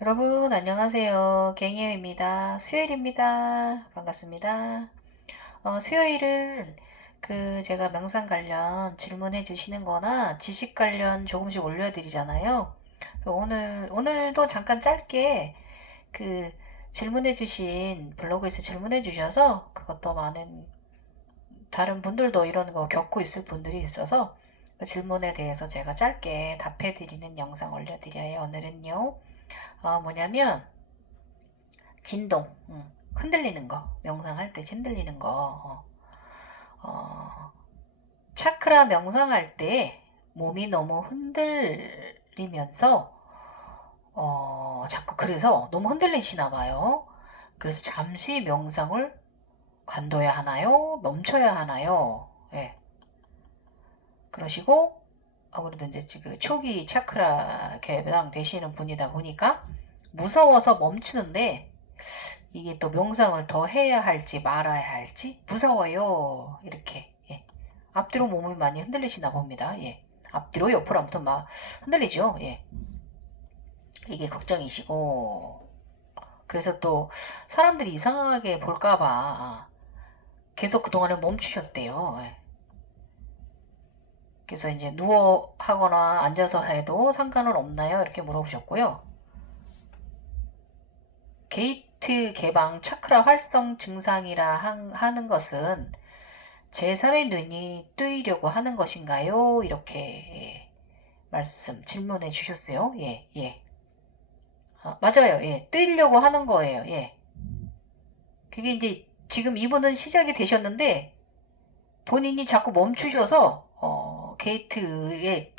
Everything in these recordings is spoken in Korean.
여러분 안녕하세요. 갱이유입니다. 수요일입니다. 반갑습니다. 수요일은 제가 명상 관련 질문해 주시는 거나 지식 관련 조금씩 올려드리잖아요. 오늘도 잠깐 짧게 그 질문해 주신 블로그에서 질문해 주셔서 그것도 많은 다른 분들도 이런 거 겪고 있을 분들이 있어서 그 질문에 대해서 제가 짧게 답해 드리는 영상 올려드려요. 오늘은요. 뭐냐면 진동, 흔들리는 거, 명상할 때 흔들리는 거, 어, 차크라 명상할 때 몸이 너무 흔들리면서, 자꾸 그래서 너무 흔들리시나 봐요. 그래서 잠시 명상을 관둬야 하나요? 멈춰야 하나요? 예. 그러시고, 아무래도 이제 지금 초기 차크라 개방 되시는 분이다 보니까 무서워서 멈추는데 이게 또 명상을 더 해야 할지 말아야 할지 무서워요. 이렇게 예. 앞뒤로 몸이 많이 흔들리시나 봅니다. 예. 앞뒤로 옆으로 아무튼 막 흔들리죠. 예. 이게 걱정이시고 그래서 또 사람들이 이상하게 볼까봐 계속 그동안에 멈추셨대요. 예. 그래서 이제 누워 하거나 앉아서 해도 상관은 없나요? 이렇게 물어보셨고요. 게이트 개방 차크라 활성 증상이라 하는 것은 제3의 눈이 뜨이려고 하는 것인가요? 이렇게 질문해 주셨어요. 예, 예. 맞아요. 예, 뜨이려고 하는 거예요. 예. 그게 이제 지금 이분은 시작이 되셨는데 본인이 자꾸 멈추셔서 게이트에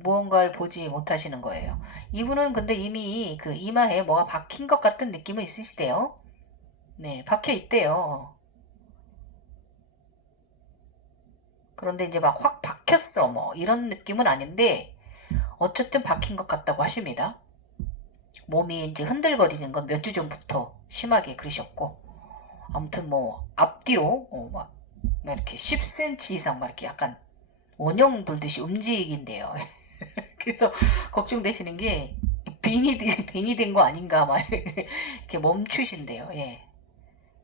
무언가를 보지 못하시는 거예요. 이분은 근데 이미 그 이마에 뭐가 박힌 것 같은 느낌은 있으시대요. 네, 박혀 있대요. 그런데 이제 막 확 박혔어 뭐 이런 느낌은 아닌데 어쨌든 박힌 것 같다고 하십니다. 몸이 이제 흔들거리는 건 몇 주 전부터 심하게 그러셨고 아무튼 뭐 앞뒤로 막 이렇게 10cm 이상 막 이렇게 약간 원형 돌듯이 움직인대요. 그래서 걱정되시는 게 빙이 된 거 아닌가 막 이렇게 멈추신대요. 예.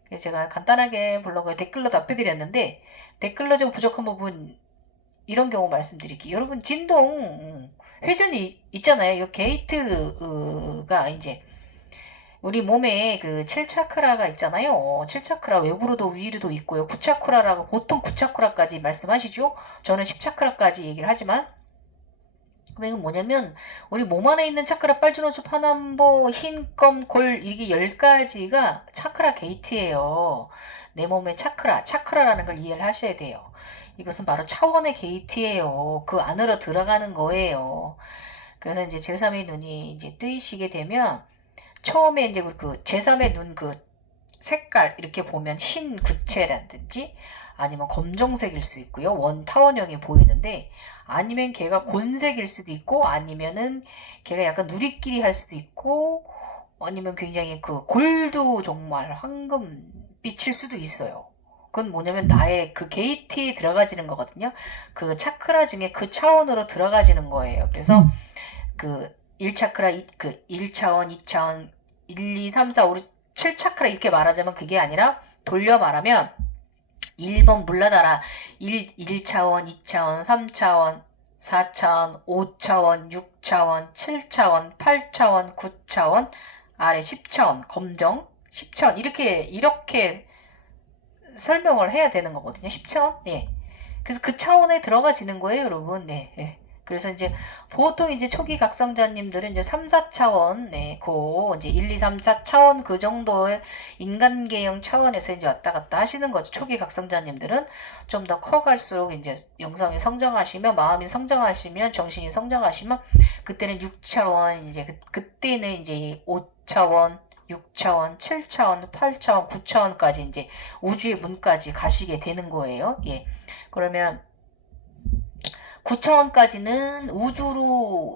그래서 제가 간단하게 블로그에 댓글로 답해드렸는데 댓글로 좀 부족한 부분 이런 경우 말씀드릴게요. 여러분 진동 회전이 있잖아요. 이 게이트가 이제 우리 몸에 그 7차크라가 있잖아요. 7차크라 외부로도 위로도 있고요. 9차크라라고 보통 9차크라까지 말씀하시죠. 저는 10차크라까지 얘기를 하지만 그건 뭐냐면 우리 몸 안에 있는 차크라 빨주노초 파남보 흰검 골 이게 10가지가 차크라 게이트예요. 내 몸의 차크라라는 걸 이해를 하셔야 돼요. 이것은 바로 차원의 게이트예요. 그 안으로 들어가는 거예요. 그래서 이제 제3의 눈이 이제 뜨이시게 되면 처음에 이제 그 제3의 눈 그 색깔 이렇게 보면 흰 구체라든지 아니면 검정색일 수 있고요. 원 타원형이 보이는데 아니면 걔가 곤색일 수도 있고 아니면은 걔가 약간 누리끼리 할 수도 있고 아니면 굉장히 그 골드 정말 황금빛일 수도 있어요. 그건 뭐냐면 나의 그 게이트에 들어가지는 거거든요. 그 차크라 중에 그 차원으로 들어가지는 거예요. 그래서 그 1차크라 그 1차원, 2차원, 1, 2, 3, 4, 5, 7차크라 이렇게 말하자면 그게 아니라 돌려 말하면 1번 물러나라 1차원, 2차원, 3차원, 4차원, 5차원, 6차원, 7차원, 8차원, 9차원, 아래 10차원, 검정 10차원 이렇게 설명을 해야 되는 거거든요. 10차원? 예. 그래서 그 차원에 들어가지는 거예요, 여러분. 네. 네. 그래서 이제 보통 이제 초기 각성자님들은 이제 3, 4차원, 네, 이제 1, 2, 3, 4차원 그 정도의 인간계형 차원에서 이제 왔다 갔다 하시는 거죠. 초기 각성자님들은 좀 더 커갈수록 이제 영성이 성장하시면, 마음이 성장하시면, 정신이 성장하시면, 그때는 6차원, 이제 그때는 이제 5차원, 6차원, 7차원, 8차원, 9차원까지 이제 우주의 문까지 가시게 되는 거예요. 예. 그러면 9차원까지는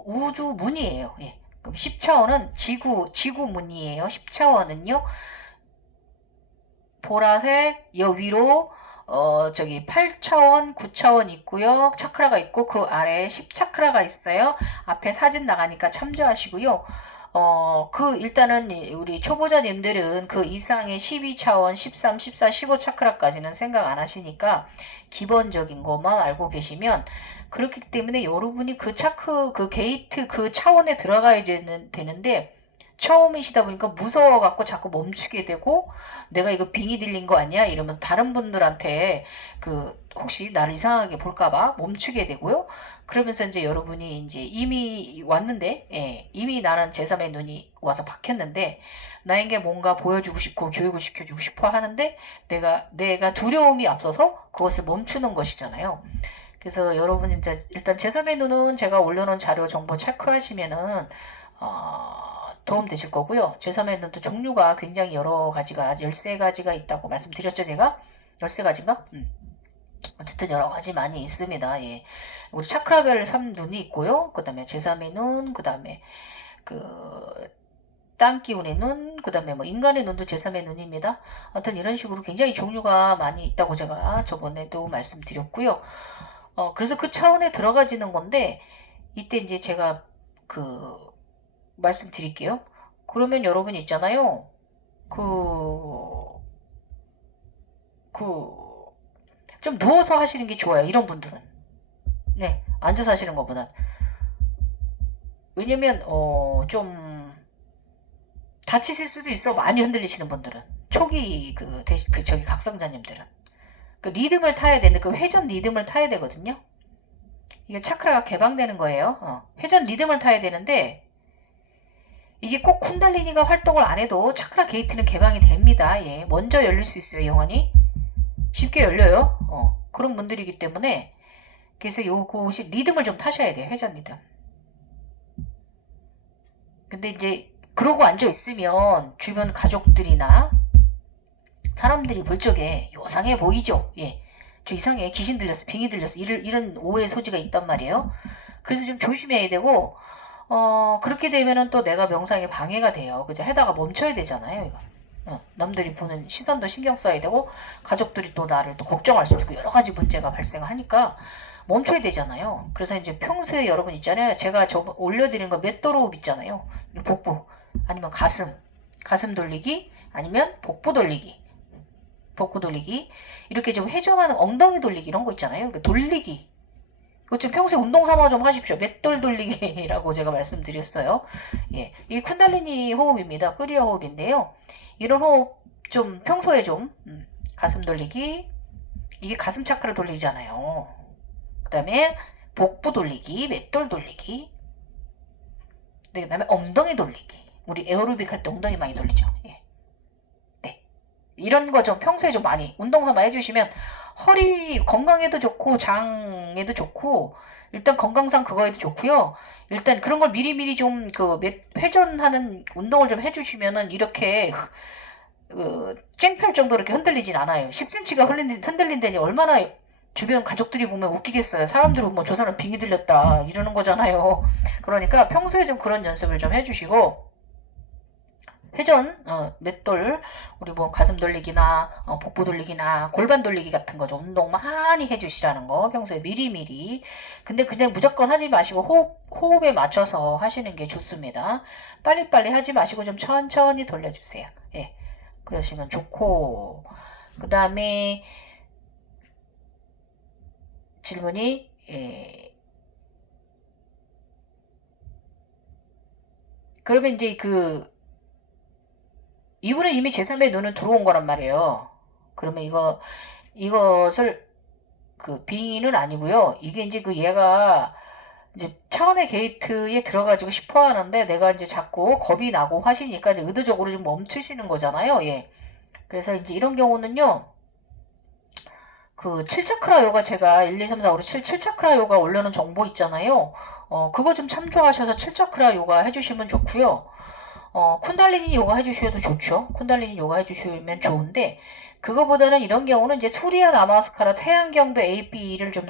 우주문이에요. 예. 그럼 10차원은 지구문이에요. 10차원은요, 보라색, 여 위로, 8차원, 9차원 있고요. 차크라가 있고, 그 아래에 10차크라가 있어요. 앞에 사진 나가니까 참조하시고요. 일단은 우리 초보자님들은 그 이상의 12차원, 13, 14, 15 차크라까지는 생각 안 하시니까 기본적인 것만 알고 계시면 그렇기 때문에 여러분이 그 차크, 그 게이트, 그 차원에 들어가야 되는데 처음이시다 보니까 무서워갖고 자꾸 멈추게 되고 내가 이거 빙이 들린 거 아니야? 이러면서 다른 분들한테 혹시 나를 이상하게 볼까봐 멈추게 되고요. 그러면서 이제 여러분이 이제 이미 왔는데, 예, 이미 나는 제3의 눈이 와서 박혔는데, 나에게 뭔가 보여주고 싶고 교육을 시켜주고 싶어 하는데, 내가 두려움이 앞서서 그것을 멈추는 것이잖아요. 그래서 여러분 이제 일단 제3의 눈은 제가 올려놓은 자료 정보 체크하시면은, 도움 되실 거고요. 제3의 눈도 종류가 굉장히 여러 가지가, 13가지가 있다고 말씀드렸죠, 제가? 13가지인가? 어쨌든 여러 가지 많이 있습니다. 예. 우리 차크라별 3눈이 있고요. 그 다음에 제3의 눈, 그 다음에 땅 기운의 눈, 그 다음에 뭐 인간의 눈도 제3의 눈입니다. 하여튼 이런 식으로 굉장히 종류가 많이 있다고 제가 저번에도 말씀드렸고요. 그래서 그 차원에 들어가지는 건데, 이때 이제 제가 말씀드릴게요. 그러면 여러분 있잖아요. 좀 누워서 하시는 게 좋아요. 이런 분들은. 네, 앉아서 하시는 것보단. 왜냐면, 좀, 다치실 수도 있어. 많이 흔들리시는 분들은. 초기, 저기 각성자님들은. 그 리듬을 타야 되는데, 그 회전 리듬을 타야 되거든요. 이게 차크라가 개방되는 거예요. 회전 리듬을 타야 되는데, 이게 꼭 쿤달리니가 활동을 안 해도 차크라 게이트는 개방이 됩니다. 예. 먼저 열릴 수 있어요, 영원히. 쉽게 열려요. 그런 분들이기 때문에, 그래서 요것이 리듬을 좀 타셔야 돼요. 회전 리듬. 근데 이제 그러고 앉아있으면 주변 가족들이나 사람들이 볼 적에 요상해 보이죠. 예. 저 이상해. 귀신 들렸어. 빙이 들렸어. 이런 오해 소지가 있단 말이에요. 그래서 좀 조심해야 되고, 그렇게 되면은 또 내가 명상에 방해가 돼요. 그죠? 해다가 멈춰야 되잖아요, 이거. 남들이 보는 시선도 신경 써야 되고, 가족들이 또 나를 또 걱정할 수도 있고, 여러 가지 문제가 발생하니까, 멈춰야 되잖아요. 그래서 이제 평소에 여러분 있잖아요. 제가 올려드린 거 맷도로흡 있잖아요. 복부, 아니면 가슴 돌리기, 아니면 복부 돌리기. 복부 돌리기. 이렇게 좀 회전하는 엉덩이 돌리기 이런 거 있잖아요. 돌리기. 그거 좀 평소에 운동 삼아 좀 하십시오. 맷돌 돌리기라고 제가 말씀드렸어요. 예. 이 쿤달리니 호흡입니다. 끄리어 호흡인데요. 이런 호흡 좀 평소에 좀, 가슴 돌리기. 이게 가슴 차크를 돌리잖아요. 그 다음에 복부 돌리기, 맷돌 돌리기. 네, 그 다음에 엉덩이 돌리기. 우리 에어로빅 할 때 엉덩이 많이 돌리죠. 예. 네. 이런 거 좀 평소에 좀 많이 운동 삼아 해주시면 허리 건강에도 좋고 장에도 좋고 일단 건강상 그거에도 좋고요. 일단 그런 걸 미리미리 좀 회전하는 운동을 좀 해주시면은 이렇게 쨍펼 정도로 이렇게 흔들리진 않아요. 10cm가 흔들린다니 얼마나 주변 가족들이 보면 웃기겠어요. 사람들이 보면 저 사람 빙이 들렸다 이러는 거잖아요. 그러니까 평소에 좀 그런 연습을 좀 해주시고 회전, 맷돌, 우리 뭐 가슴 돌리기나 복부 돌리기나 골반 돌리기 같은 거 좀 운동 많이 해주시라는 거 평소에 미리미리. 근데 그냥 무조건 하지 마시고 호흡에 맞춰서 하시는 게 좋습니다. 빨리빨리 하지 마시고 좀 천천히 돌려주세요. 예, 그러시면 좋고 그 다음에 질문이 그러면 이제 이분은 이미 제3의 눈은 들어온 거란 말이에요. 그러면 이것을 빙의는 아니고요. 이게 이제 얘가 이제 차원의 게이트에 들어가지고 싶어 하는데 내가 이제 자꾸 겁이 나고 하시니까 이제 의도적으로 좀 멈추시는 거잖아요. 예. 그래서 이제 이런 경우는요. 7차크라 요가 제가 1, 2, 3, 4, 5, 6, 7차크라 요가 올려놓은 정보 있잖아요. 그거 좀 참조하셔서 7차크라 요가 해주시면 좋고요. 쿤달리니 요가 해주셔도 좋죠. 쿤달리니 요가 해주시면 좋은데 그거보다는 이런 경우는 이제 수리아 나마스카라 태양경배 AB를 좀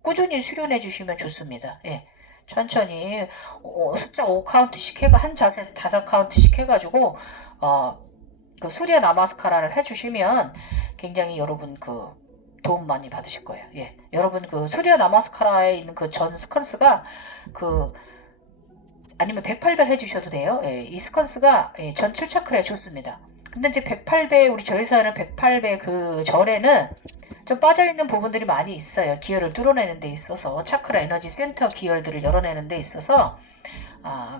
꾸준히 수련해 주시면 좋습니다. 예. 천천히 숫자 5카운트씩 한 자세 5카운트씩 해가지고 수리아 나마스카라를 해주시면 굉장히 여러분 도움 많이 받으실 거예요. 예. 여러분 수리아 나마스카라에 있는 전 스컨스가 아니면 108배 해주셔도 돼요. 예, 이 스컨스가 예, 전 7차크라에 좋습니다. 근데 이제 108배, 우리 절에서는 108배 그 절에는 좀 빠져있는 부분들이 많이 있어요. 기혈을 뚫어내는 데 있어서, 차크라 에너지 센터 기혈들을 열어내는 데 있어서,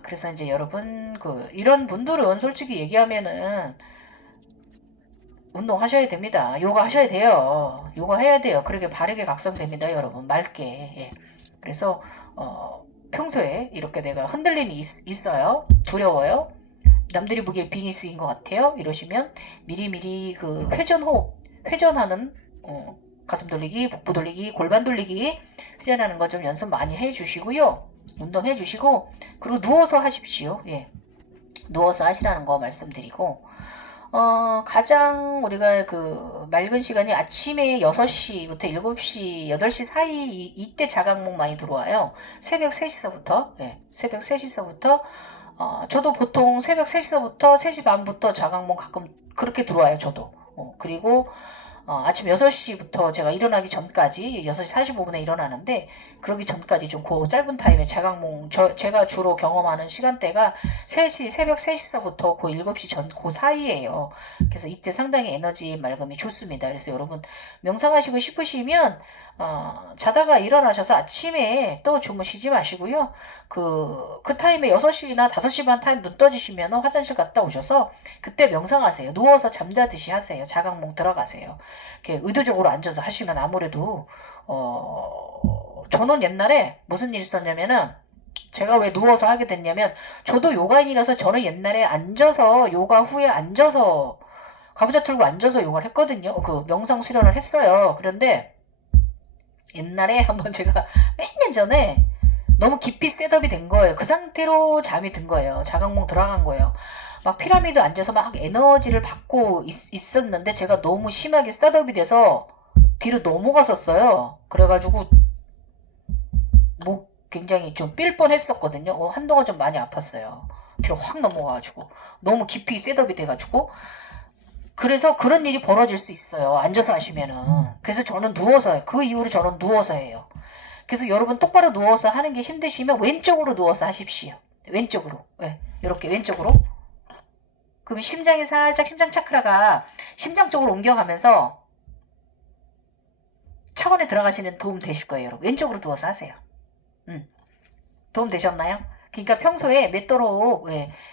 그래서 이제 여러분, 이런 분들은 솔직히 얘기하면은, 운동하셔야 됩니다. 요가 하셔야 돼요. 요가 해야 돼요. 그렇게 바르게 각성됩니다, 여러분. 맑게. 예. 그래서, 평소에 이렇게 내가 흔들림이 있어요. 두려워요. 남들이 보기에 비니스인 것 같아요. 이러시면 미리미리 그 회전호흡, 회전하는 가슴 돌리기, 복부 돌리기, 골반 돌리기 회전하는 거 좀 연습 많이 해주시고요. 운동해 주시고 그리고 누워서 하십시오. 예, 누워서 하시라는 거 말씀드리고 가장 우리가 그 맑은 시간이 아침에 6시부터 7시, 8시 사이 이때 자각몽 많이 들어와요. 새벽 3시서부터, 예, 새벽 3시서부터 저도 보통 새벽 3시서부터 3시 반부터 자각몽 가끔 그렇게 들어와요, 저도. 그리고 아침 6시부터 제가 일어나기 전까지 6시 45분에 일어나는데 그러기 전까지 좀 그 짧은 타임에 자각몽 제가 주로 경험하는 시간대가 3시 새벽 3시서부터 그 7시 전 그 사이에요. 그래서 이때 상당히 에너지 맑음이 좋습니다. 그래서 여러분 명상하시고 싶으시면 자다가 일어나셔서 아침에 또 주무시지 마시고요. 그 타임에 6시나 5시 반 타임 눈 떠지시면 화장실 갔다 오셔서 그때 명상하세요. 누워서 잠자듯이 하세요. 자각몽 들어가세요. 이렇게 의도적으로 앉아서 하시면 아무래도 저는 옛날에 무슨 일이 있었냐면은 제가 왜 누워서 하게 됐냐면 저도 요가인이라서 저는 옛날에 앉아서 요가 후에 앉아서 가부좌 틀고 앉아서 요가를 했거든요. 그 명상 수련을 했어요. 그런데 옛날에 한번 제가 몇 년 전에 너무 깊이 셋업이 된 거예요. 그 상태로 잠이 든 거예요. 자각몽 들어간 거예요. 막 피라미드 앉아서 막 에너지를 받고 있었는데 제가 너무 심하게 셋업이 돼서 뒤로 넘어갔었어요. 그래가지고 목 굉장히 좀 삘 뻔했었거든요. 한동안 좀 많이 아팠어요. 뒤로 확 넘어가가지고 너무 깊이 셋업이 돼가지고 그래서 그런 일이 벌어질 수 있어요. 앉아서 하시면은. 그래서 저는 누워서 해요. 그 이후로 저는 누워서 해요. 그래서 여러분 똑바로 누워서 하는 게 힘드시면 왼쪽으로 누워서 하십시오. 왼쪽으로. 네, 이렇게 왼쪽으로. 그럼 심장이 살짝 심장 차크라가 심장 쪽으로 옮겨가면서 차원에 들어가시는 도움 되실 거예요, 여러분. 왼쪽으로 누워서 하세요. 도움 되셨나요? 그러니까 평소에 맷도로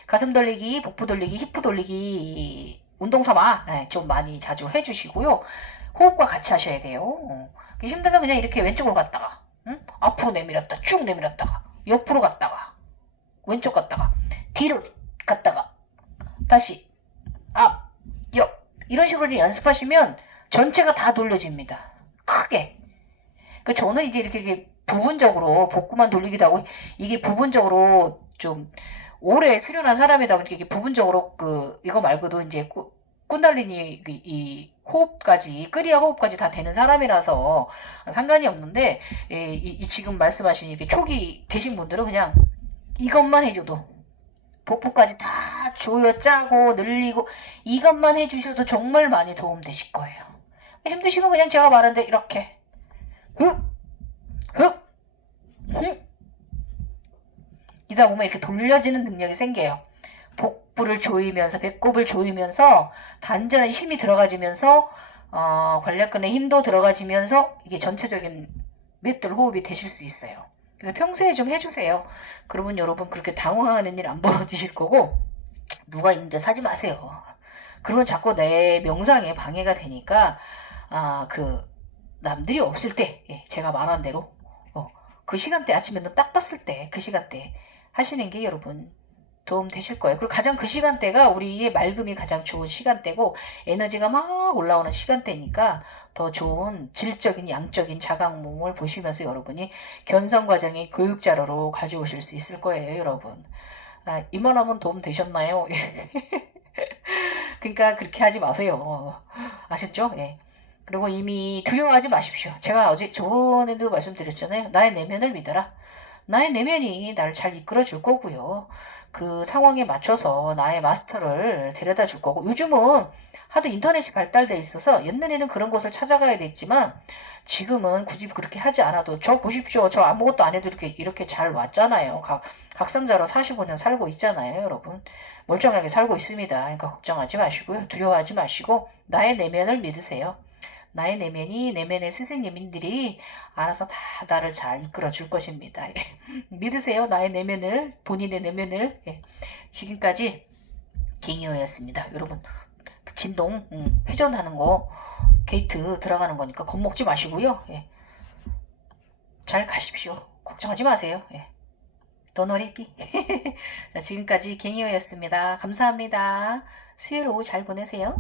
가슴 돌리기, 복부 돌리기, 힙프 돌리기 운동 삼아 좀 많이 자주 해주시고요. 호흡과 같이 하셔야 돼요. 힘들면 그냥 이렇게 왼쪽으로 갔다가 앞으로 내밀었다 쭉 내밀었다가 옆으로 갔다가 왼쪽 갔다가 뒤로 갔다가 다시 앞, 옆 이런 식으로 연습하시면 전체가 다 돌려집니다. 크게. 저는 이제 이렇게 부분적으로 복구만 돌리기도 하고 이게 부분적으로 좀 오래 수련한 사람이다 보니까 이게 부분적으로 이거 말고도 이제 꾼달리니 이 호흡까지 끄리아 호흡까지 다 되는 사람이라서 상관이 없는데 지금 말씀하신 이렇게 초기 되신 분들은 그냥 이것만 해줘도 복부까지 다 조여 짜고 늘리고 이것만 해주셔도 정말 많이 도움되실 거예요. 힘드시면 그냥 제가 말한 데 이렇게 이다 보면 이렇게 돌려지는 능력이 생겨요. 복부를 조이면서 배꼽을 조이면서 단전한 힘이 들어가지면서 관략근의 힘도 들어가지면서 이게 전체적인 맷돌 호흡이 되실 수 있어요. 그래서 평소에 좀 해주세요. 그러면 여러분 그렇게 당황하는 일 안 벌어지실 거고 누가 있는데 사지 마세요. 그러면 자꾸 내 명상에 방해가 되니까 남들이 없을 때 제가 말한 대로 그 시간대 아침에 딱 떴을 때 그 시간대 하시는 게 여러분 도움 되실 거예요. 그리고 가장 그 시간대가 우리의 맑음이 가장 좋은 시간대고 에너지가 막 올라오는 시간대니까 더 좋은 질적인 양적인 자각몽을 보시면서 여러분이 견성과정의 교육자료로 가져오실 수 있을 거예요, 여러분. 이만하면 도움 되셨나요? 그러니까 그렇게 하지 마세요. 아셨죠? 예. 그리고 이미 두려워하지 마십시오. 제가 저번에도 말씀드렸잖아요. 나의 내면을 믿어라. 나의 내면이 나를 잘 이끌어 줄 거고요. 그 상황에 맞춰서 나의 마스터를 데려다 줄 거고, 요즘은 하도 인터넷이 발달돼 있어서 옛날에는 그런 곳을 찾아가야 됐지만 지금은 굳이 그렇게 하지 않아도 저 보십시오. 저 아무것도 안 해도 이렇게 잘 왔잖아요. 각성자로 45년 살고 있잖아요, 여러분. 멀쩡하게 살고 있습니다. 그러니까 걱정하지 마시고요. 두려워하지 마시고 나의 내면을 믿으세요. 나의 내면의 스승님들이 알아서 다 나를 잘 이끌어 줄 것입니다. 믿으세요. 나의 내면을, 본인의 내면을. 예. 지금까지 갱이어였습니다. 여러분, 진동, 회전하는 거, 게이트 들어가는 거니까 겁먹지 마시고요. 예. 잘 가십시오. 걱정하지 마세요. 예. 너너리삐. 자, 지금까지 갱이어였습니다. 감사합니다. 수요일 오후 잘 보내세요.